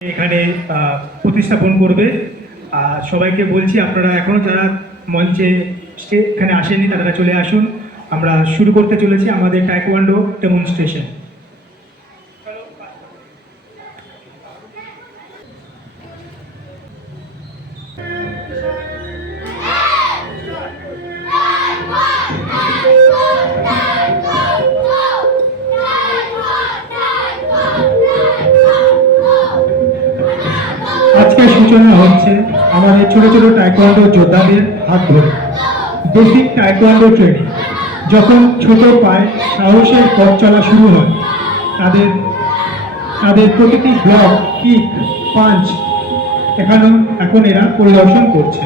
এখানে প্রতিস্থাপন করবে। সবাইকে বলছি আপনারা এখনও যারা মঞ্চে এখানে আসেননি তারা চলে আসুন। আমরা শুরু করতে চলেছি আমাদের টাইকোয়ান্ডো ডেমনস্ট্রেশন। আজকে সূচনা হচ্ছে আমাদের ছোট ছোট টাইকোয়ান্ডো যোদ্ধাদের হাত ধরে বেসিক টাইকোয়ান্ডো ট্রেনিং। যখন ছোট পায়ে সাহসের পথ চলা শুরু হয়, তাদের তাদের প্রতিটি ব্লক, কিক, পাঞ্চ এখন এরা পরিদর্শন করছে।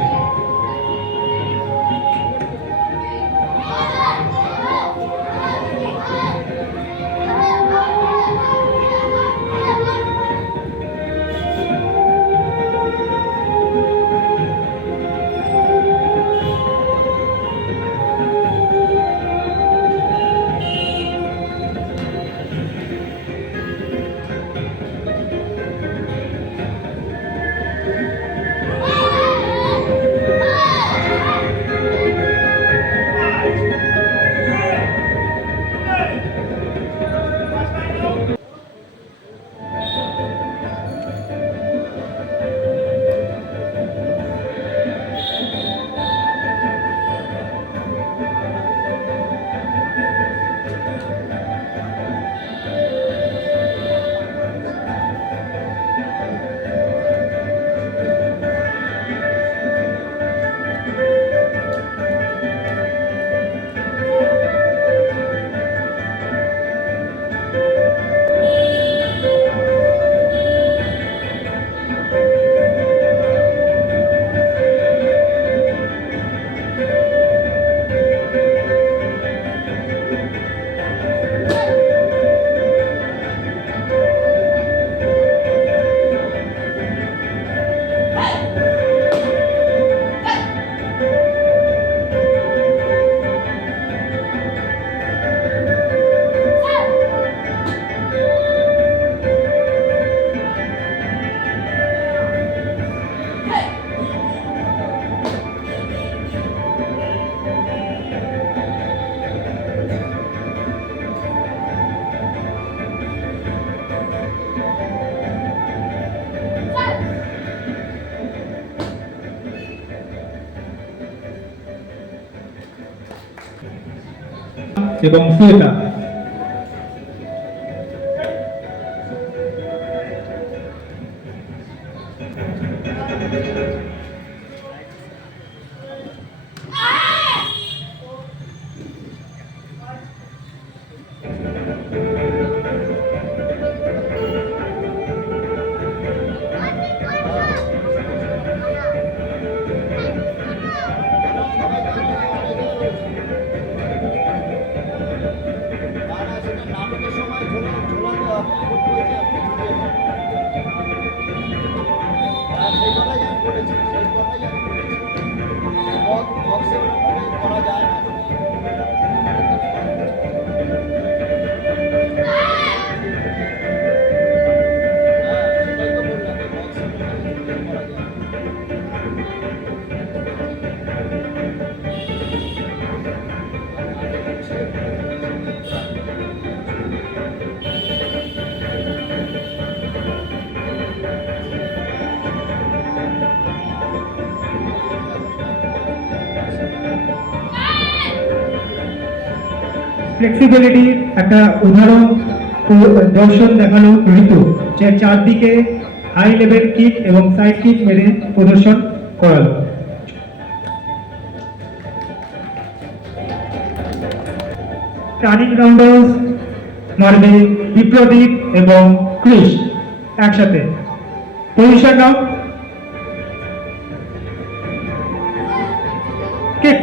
এবং শ্বেতা ফ্লেক্সিবিলিটির একটা উদাহরণ দর্শন দেখালো ঋতু, যে চারদিকে হাই লেভেল কিক এবং সাইড কিক মেরে প্রদর্শন করালো। টার্নিং রাউন্ডার্স মারবে বিপ্লবীপ এবং ক্রিস একসাথে। পজিশন নাও, কিক।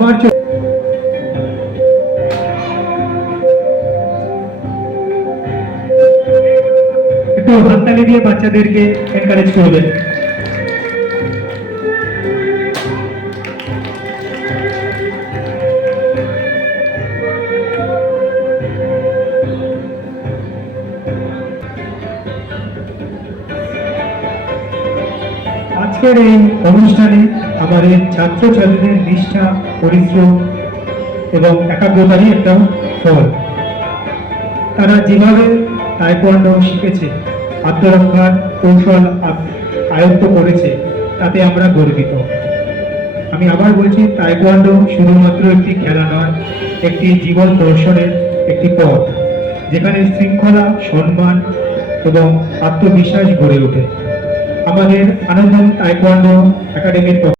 আবার একটু হাততালি দিয়ে বাচ্চাদেরকে এনকারেজ করবেন। আজকের এই অনুষ্ঠানে আমাদের ছাত্রছাত্রীদের নিষ্ঠা, পরিশ্রম এবং একাগ্রতারই একটা ফল। তারা যেভাবে তাইকোয়ান্ডো শিখেছে, আত্মরক্ষার কৌশল আয়ত্ত করেছে, তাতে আমরা গর্বিত। আমি আবার বলছি, তাইকোয়ান্ডো শুধুমাত্র একটি খেলা নয়, একটি জীবন দর্শনের একটি পথ, যেখানে শৃঙ্খলা, সম্মান এবং আত্মবিশ্বাস গড়ে ওঠে। আমাদের আনন্দম তাইকোয়ান্ডো একাডেমির